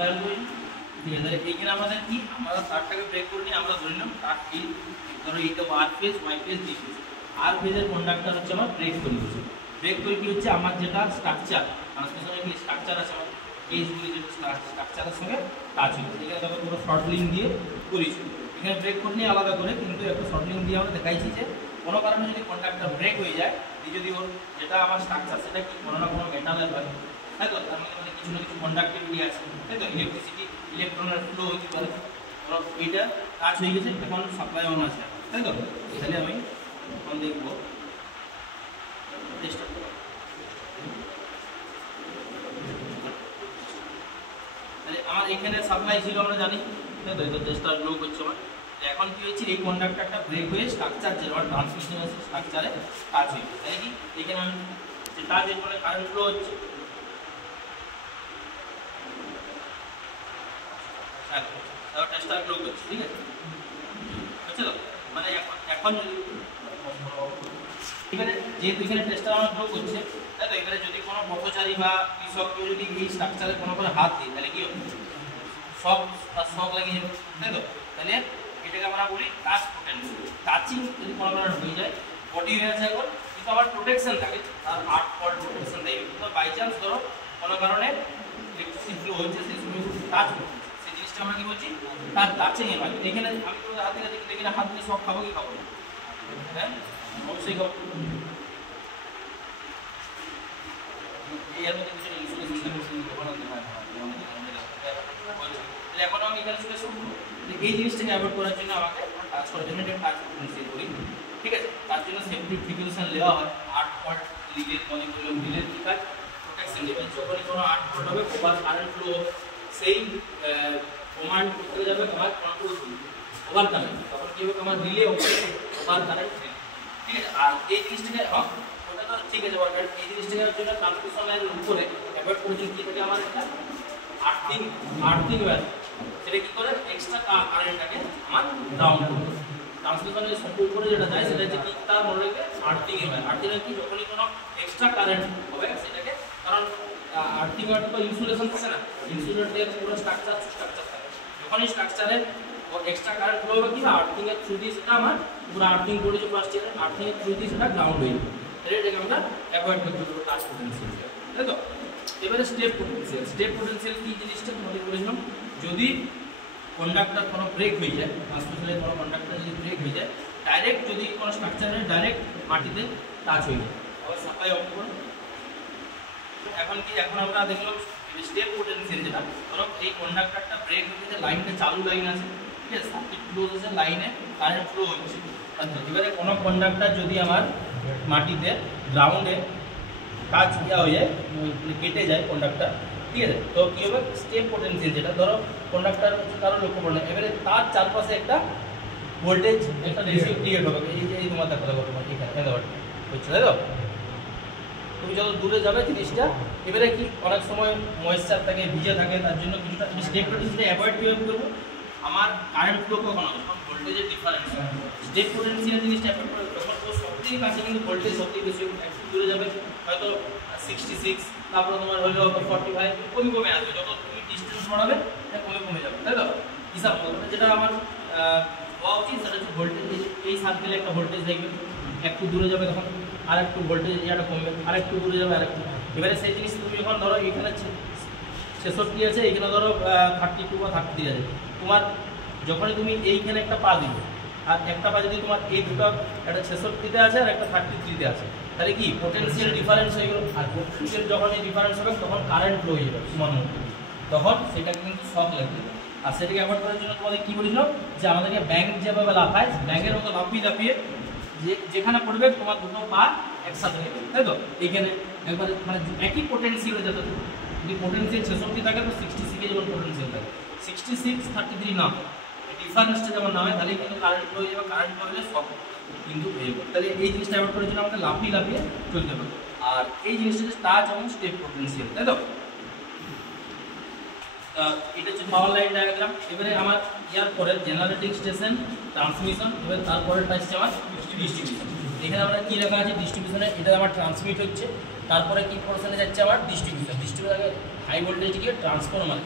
Supply on করি, ঠিক আছে। এইখানে আমাদের কি আমরা তারটাকে ব্রেক করে নিই, আমরা ধরে নিলাম তার এই ধরো এইটা আর phase Y phase D phase, আর ফেজের কন্ডাক্টর হচ্ছে আমার ব্রেক করে দিচ্ছে। ব্রেক করে কি হচ্ছে আমার যেটা স্ট্রাকচার ট্রান্সমিশনের কি স্ট্রাকচার আছে আমার এইচগুলি যেটা স্ট্রাকচারের সঙ্গে টাচ হচ্ছে, এখানে দেখো পুরো শর্ট লিঙ্ক দিয়ে করেছি। এখানে ব্রেক করে নিয়ে আলাদা করে কিন্তু একটা শর্ট লিঙ্ক দিয়ে আমরা দেখাইছি যে কোনো কারণে যদি কন্ডাক্টর ব্রেক হয়ে যায়, যদি ওর যেটা আমার স্ট্রাকচার সেটা কি কোনো না কোনো মেটালের হয়, তাই তো, তার মধ্যে কিছু না কিছু কন্ডাক্টিভিটি আছে, তাই তো, ইলেকট্রিসিটি ইলেকট্রনের ফ্লো হতে পারে, এইটা কাজ হয়ে গেছে, এখন সাপ্লাই অন আছে, তাই তো। তাহলে আমি এখন দেখবো চেষ্টা করবো, তাহলে আমার এখানে সাপ্লাই ছিল আমরা জানি, তাই তো, চেষ্টা গ্লো করছে আমার। এখন কি হয়েছে এই কন্ডাক্টরটা ব্রেক হয়ে স্ট্রাকচার যে ট্রান্সমিশন আছে স্ট্রাকচারে কাজ হয়ে গেছে, তাই কি এখানে আমি যে কাজ এর ফলে কারেন্ট ফ্লো হচ্ছে, টেস্টার গ্লো করছে, ঠিক আছে, বুঝছো তো। মানে এখন যদি এখানে যেহেতু এখানে টেস্টার আমার গ্লো করছে, তাই তো, এখানে যদি কোনো পথচারী বা কৃষক কেউ যদি এই স্ট্রাকচারে কোনো করে হাত দিই তাহলে কি হবে, শক লাগিয়ে যাবে, তাই তো। তাহলে এটাকে আমরা বলি টাচ পোটেনশিয়াল। টাচিং যদি কোনো কারণে হয়ে যায়, বডি হয়ে আছে এখন, কিন্তু আবার প্রোটেকশন থাকে, তার 8 ভোল্ট প্রোটেকশন থাকে, কিন্তু বাই চান্স ধরো কোনো কারণে ইলেকট্রিসিটি ফ্লো হচ্ছে, সেই সময় টাচ করছে, সেই জিনিসটা আমরা কি বলছি তার টাচিং এর মাধ্যমে। এখানে আমি তো হাতে কাছে এখানে হাত দিয়ে সব খাবো কি খাবো, হ্যাঁ অবশ্যই খাবো। এর মধ্যে কিছু ইনসুলেশন এখন আমি এখানে চলে আসবো, এই জিনিসটাকে অ্যাভয়েড করার জন্য আমাকে টাচ করার জন্য একটা টাচ পোটেনশিয়াল করি, ঠিক আছে। তার জন্য সেফটি প্রিকশন নেওয়া হয়, 8 ভোল্ট রিলের মনে করলাম রিলের কি কাজ প্রোটেকশন দেবে, যখনই কোনো 8 ভোল্ট হবে ওভার কারেন্ট ফ্লো সেই কমান্ড করতে যাবে আমার কন্ট্রোল ওভার কারেন্ট, তখন কি হবে আমার রিলে ওভার কারেন্ট, ঠিক আছে। আর এই জিনিসটাকে ওটা তো ঠিক আছে ওভার কারেন্ট, এই জিনিসটাকে জন্য ট্রান্সমিশন লাইনের উপরে অ্যাভয়েড করার জন্য কি থাকে আমার একটা আর্থিং ওয়্যার, সেটা কি করে এক্সট্রা কারেন্টটাকে আমার ডাউন করবে। ট্রান্সমিশনের সবচেয়ে উপরে যেটা যায় সেটা হচ্ছে কি তার মনে রাখবে আর্থিং ওয়্যার। আর্থিং কি যখনই কোনো এক্সট্রা কারেন্ট হবে সেটাকে, কারণ আর্থিং ওয়্যার তো ইনসুলেশন থাকে না, ইনসুলেটের পুরো স্ট্রাকচার থাকে, যখনই স্ট্রাকচারে এক্সট্রা কারেন্ট ফ্লো হবে কি আর্থিং এর থ্রু দিয়ে সেটা আমার পুরো আর্থিং করেছে ফার্স্ট ইয়ারে, আর্থিং এর থ্রু দিয়ে সেটা গ্রাউন্ড হয়ে যাবে, এটাকে আমরা অ্যাভয়েড করতে পারবো টাচ পোটেনশিয়াল, তাই তো। এবারে স্টেপ পোটেনশিয়াল কি জিনিসটা তোমাদের বলেছিলাম, যদি কন্ডাক্টর কোনো ব্রেক হয়ে যায়, ট্রান্সমিশনের কোনো কন্ডাক্টর যদি ব্রেক হয়ে যায়, ডাইরেক্ট যদি কোনো স্ট্রাকচারে ডাইরেক্ট মাটিতে টাচ হয়ে যায়, আবার সাপ্লাই অফ করুন। এখন আমরা দেখলাম স্টেপ পোটেনশিয়াল, যেটা ধরো এই কন্ডাক্টরটা ব্রেক হয়ে গেছে, লাইনটা চালু লাইন আছে, ঠিক আছে, সার্কিট ক্লোজ আছে, লাইনে কারেন্ট ফ্লো হচ্ছে। আচ্ছা, এবারে কোনো কন্ডাক্টর যদি আমার মাটিতে গ্রাউন্ডে টাচ দেওয়া হয়ে যায়, কেটে যায় কন্ডাক্টর, ঠিক আছে, তো কী হবে স্টেপ পোটেনশিয়াল, যেটা ধরো কন্ডাক্টর কারো লক্ষ্য পড়ে না, এবারে তার চারপাশে একটা ভোল্টেজ একটা রেশিও ক্রিয়েট হবে, এই তোমার দেখা তোমার এখানে হচ্ছে, তাই তো। তুমি যত দূরে যাবে জিনিসটা, এবারে কি অনেক সময় ময়েশ্চার থাকে, ভিজে থাকে, তার জন্য কিছুটা স্টেপ পোটেনশিয়াল অ্যাভয়েড কীভাবে করবো, আমার কারেন্ট ফ্লো কখন হবে যখন ভোল্টেজের ডিফারেন্স, স্টেপ পোটেনশিয়াল জিনিসটা অ্যাভয়েড করবে যখন ও সবথেকে কাছে কিন্তু ভোল্টেজ সবথেকে বেশি, একটু দূরে যাবে হয়তো 66, তারপরে তোমার হলো 45, কমে আসবে, যত তুমি ডিস্টেন্স বাড়াবে এটা কমে যাবে, তাই তো। হিসাব যেটা আমার হওয়া উচিত সেটা হচ্ছে ভোল্টেজ, এই সার্কেলে একটা ভোল্টেজ দেখবে, একটু দূরে যাবে তখন আর একটু ভোল্টেজ এরিয়াটা কমবে, আর একটু দূরে যাবে আর একটু, এবারে সেই জিনিস তুমি যখন ধরো এখানে 66 আছে, এখানে ধরো 32 বা 33 আছে, তোমার যখনই তুমি এইখানে একটা পা দিবে আর একটা পা যদি তোমার এই দুটো একটা 66-তে আছে আর একটা 33-তে আছে, তাহলে কি পোটেনশিয়াল ডিফারেন্স হয়ে গেল, আর পোটেনশিয়াল যখন এই ডিফারেন্স হবে তখন কারেন্ট ফ্লো হয়ে যাবে সমান মতো, তখন সেটাকে কিন্তু শক লাগবে। আর সেটাকে অ্যাভয়েড করার জন্য তোমাদের কী বলেছিল যে আমাদেরকে ব্যাংক যেভাবে লাফায়, ব্যাংকের মতো লাফিয়ে যেখানে পড়বে তোমার দুটো পা একসাথে নেবে, তাই তো। এইখানে একবারে মানে একই পোটেনশিয়ালে যেতে, যদি পোটেনশিয়াল 66 থাকে তো 66 যেমন পোটেনশিয়াল থাকে, 66 33 না, ডিফারেন্সটা যেমন না হয় তাহলে কিন্তু কারেন্ট ফ্লো হয়ে যাবে, কারেন্ট ফ্লো হলে সব কিন্তু হয়ে যাবে। তাহলে এই জিনিসটা অ্যাভয়েড করার জন্য আমাদের লাফিয়ে চলতে হবে। আর এই জিনিসটা হচ্ছে টাচ এবং স্টেপ পোটেনশিয়াল, তাই তো। এটা হচ্ছে পাওয়ার লাইন ডায়াগ্রাম। এবারে আমার ইয়ার পরে জেনারেটিং স্টেশন, ট্রান্সমিশন, এবার তারপরে আসছে আমার ডিস্ট্রিবিউশন। এখানে আমরা কী লেখা আছে ডিস্ট্রিবিউশনে, এটা আমার ট্রান্সমিট হচ্ছে, তারপরে কি পোর্শনে যাচ্ছে আমার ডিস্ট্রিবিউশন, হাই ভোল্টেজ গিয়ে ট্রান্সফরমার,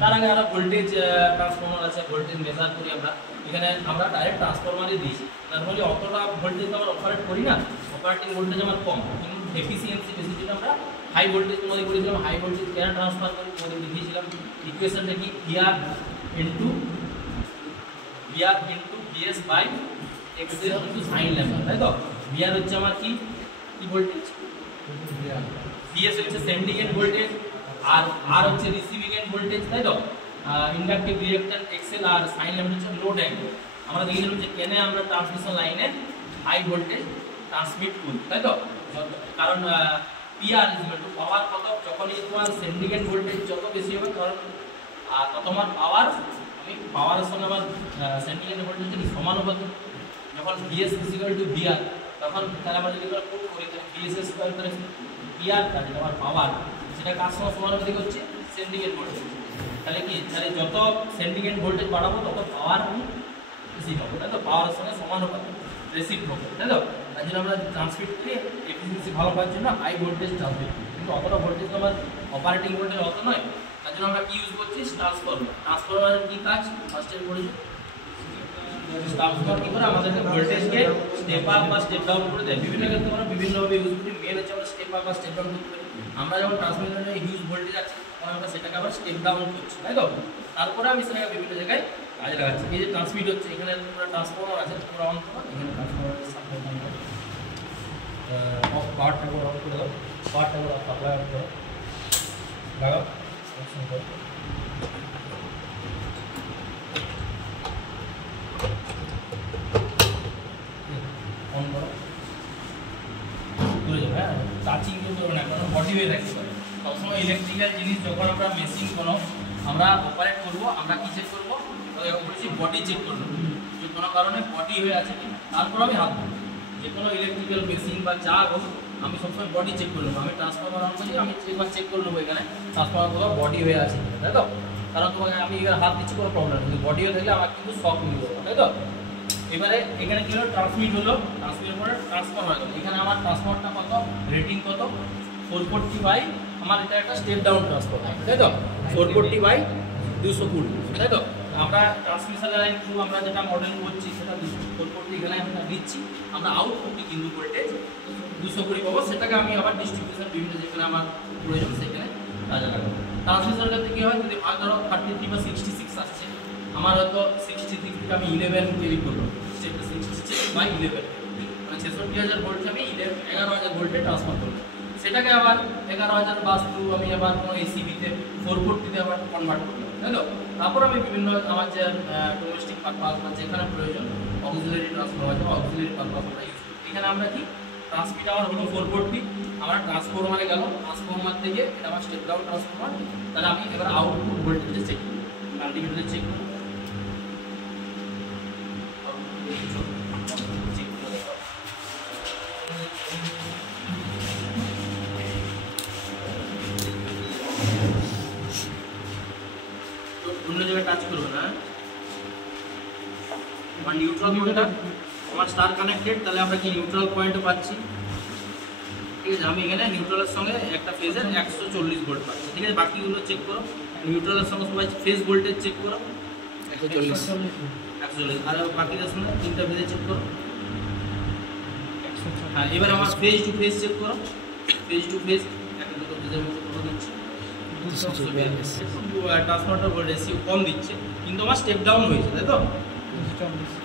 তার আগে আমরা ভোল্টেজ ট্রান্সফরমার আছে, ভোল্টেজ মেজার করি আমরা, এখানে আমরা ডাইরেক্ট ট্রান্সফরমারই দিই, নর্মালি অতটা ভোল্টেজ আমরা অপারেট করি না, অপারেটিং ভোল্টেজ আমার কম, কিন্তু এফিসিয়েন্সি বেশি জন্য আমরা হাই ভোল্টেজ তোমাদের করেছিলাম। হাই ভোল্টেজ কেন ট্রান্সফার করি তোমাদের দেখিয়েছিলাম, ইকুয়েশনটা কি VR into VS by XL into sine lambda, তাই তো। VR হচ্ছে আমার কি ভোল্টেজ, VS হচ্ছে সেন্ডিং এন্ড ভোল্টেজ, আর R হচ্ছে রিসিভিং এন্ড ভোল্টেজ, তাই তো। ইন্ডাকটিভ রিঅ্যাক্ট্যান্ট XL আর সাইন ল্যাম্ডা হচ্ছে লোড অ্যাঙ্গেল। আমরা দেখেছিলাম যে কেন আমরা ট্রান্সমিশন লাইনে হাই ভোল্টেজ ট্রান্সমিট করি, তাই তো, কারণ PR ইকুয়াল টু পাওয়ার কত, যখনই তোমার সেন্ডিং এন্ড ভোল্টেজ যত বেশি হবে কারণ তত আমার পাওয়ার, আমি পাওয়ারের সঙ্গে আমার সেন্ডিং এন্ড ভোল্টেজ কি সমানুপাতিক। যখন VS ইকুয়াল টু VR তখন তাহলে আমরা যদি পুট করি তাহলে VS স্কয়ার করে PR কাজে আমার পাওয়ার সেটা কার সঙ্গে সমানুপাতিক হচ্ছে সেন্ডিং এন্ড ভোল্টেজ। তাহলে কি, তাহলে যত সেন্ডিং এন্ড ভোল্টেজ বাড়াবো তত পাওয়ার আমি বেশি পাবো, তাই তো, পাওয়ারের সঙ্গে সমানুপাতিক রেসিপ্রোকাল, তাই তো। তাই জন্য আমরা ট্রান্সমিট করি এফিসিয়েন্সি ভালো পাওয়ার জন্য হাই ভোল্টেজ ট্রান্সমিট করি, কিন্তু অতটা ভোল্টেজ আমার অপারেটিং ভোল্টেজ অত নয়, তার জন্য আমরা কি ইউজ করছি ট্রান্সফরমার। ট্রান্সফরমারের কি কাজ ফার্স্ট এর পড়েছি, ট্রান্সফরমার কি করে আমাদেরকে ভোল্টেজকে স্টেপ আপ বা স্টেপ ডাউন করে দেয়। বিভিন্ন ক্ষেত্রে আমরা বিভিন্নভাবে ইউজ করি, মেন হচ্ছে আমরা স্টেপ আপ বা স্টেপ ডাউন করতে পারি। আমরা যখন ট্রান্সমিটারে হিউজ ভোল্টেজ আছে তখন আমরা সেটাকে আবার স্টেপ ডাউন করছি, তাই তো। তারপরে আমি সেটাকে বিভিন্ন জায়গায় কাজে লাগাচ্ছি। এই যে ট্রান্সমিট হচ্ছে, এখানে পুরো ট্রান্সফরমার আছে, পুরো অন করো, এখানে ট্রান্সফরমারের সাপ্লাই অন করো, অফ পাওয়ারটা করে অফ করে দাও, পাওয়ারটা করে সাপ্লাই অন করো, লাগাও অপশন করো, অন করো, করে যাবে। হ্যাঁ, টাচিং তো করো না, কারণ বডি হয়ে থাকতে পারে। সবসময় ইলেকট্রিক্যাল জিনিস যখন আমরা মেশিন কোনো আমরা অপারেট করবো, আমরা কি চেক করবো, বলেছি বডি চেক করবো, যে কোনো কারণে বডি হয়ে আছে কিনা, তারপর আমি হাত দেবো। যে কোনো ইলেকট্রিক্যাল মেশিন বা যা হোক আমি সবসময় বডি চেক করে নেবো। আমি ট্রান্সফরমার অন করি, আমি একবার চেক করে নেবো এখানে ট্রান্সফরমার কোথাও বডি হয়ে আছে কিনা, তাই তো। কারণ তোমাকে আমি এখানে হাত দিচ্ছি কোনো প্রবলেম, কিন্তু বডি হয়ে থাকলে আমার কিন্তু শক নিয়ে যাবো, তাই তো। এবারে এখানে কি হলো, ট্রান্সমিট হলো, ট্রান্সমিটের পরে ট্রান্সফার হয়ে গেল। এখানে আমার ট্রান্সফারটা কত, রেটিং কত 440 বাই, আমার এটা একটা স্টেপ ডাউন ট্রান্সফার, তাই তো, 440 বাই 220, তাই তো। আমরা ট্রান্সমিশন লাইন থ্রু আমরা যেটা মডেল করছি সেটা 440 এখানে আমরা দিচ্ছি, আমরা আউটপুটটি কিন্তু ভোল্টেজ 220 পাবো, সেটাকে আমি আবার ডিস্ট্রিবিউশন বিভিন্ন যেখানে আমার প্রয়োজন সেখানে কাজে লাগাবো। ট্রান্সমিশনের ক্ষেত্রে কী হয়, যদি ভাগ ধরো 33 বা 66 আসছে, আমার হয়তো 66 থেকে আমি 11 কেভি করবো, সেটা 66 বাই 11, মানে 66,000 ভোল্ট আমি 11,000 ভোল্টে ট্রান্সফার করবো। সেটাকে আবার 11,000 বাস থ্রু আমি আবার কোনো এসিবিতে 440-তে আবার কনভার্ট করবো, তাই তো। তারপর আমি বিভিন্ন আমার যে ডোমেস্টিক পারপাস বা যেখানে প্রয়োজন অক্সিলারি ট্রান্সফরমার আছে, অক্সিলারি পারপাস আমরা ইউজ করি। এখানে আমরা কি ট্রান্সমিট আমার হলো 440, আমার ট্রান্সফরমারে গেল, ট্রান্সফরমার থেকে এটা আমার স্টেপ ডাউন ট্রান্সফরমার, তাহলে আমি এবার আউটপুট ভোল্টেজে চেক করবো, মাল্টিমিটারে চেক করবো, অন্য জায়গায় টাচ করবে না। আমার নিউট্রাল পয়েন্টটা আমার স্টার কানেক্টেড, তাহলে আমরা কি নিউট্রাল পয়েন্টে পাচ্ছি, ঠিক আছে। আমি এখানে নিউট্রালের সঙ্গে একটা ফেজের 140 ভোল্ট পাচ্ছি, ঠিক আছে। বাকিগুলো চেক করো, নিউট্রালের সঙ্গে সবাই ফেজ ভোল্টেজ চেক করো 140, আর বাকিদের সঙ্গে তিনটা ফেজে চেক করো। হ্যাঁ, এবার আমার ফেজ টু ফেজ চেক করো, ফেজ টু ফেজ একটা দুটো ফেজের মধ্যে কত দিচ্ছে, ট্রান্সফরমারটা ভোল্টেজ কম দিচ্ছে, কিন্তু আমার স্টেপ ডাউন হয়েছে, তাই তো। কত দিচ্ছে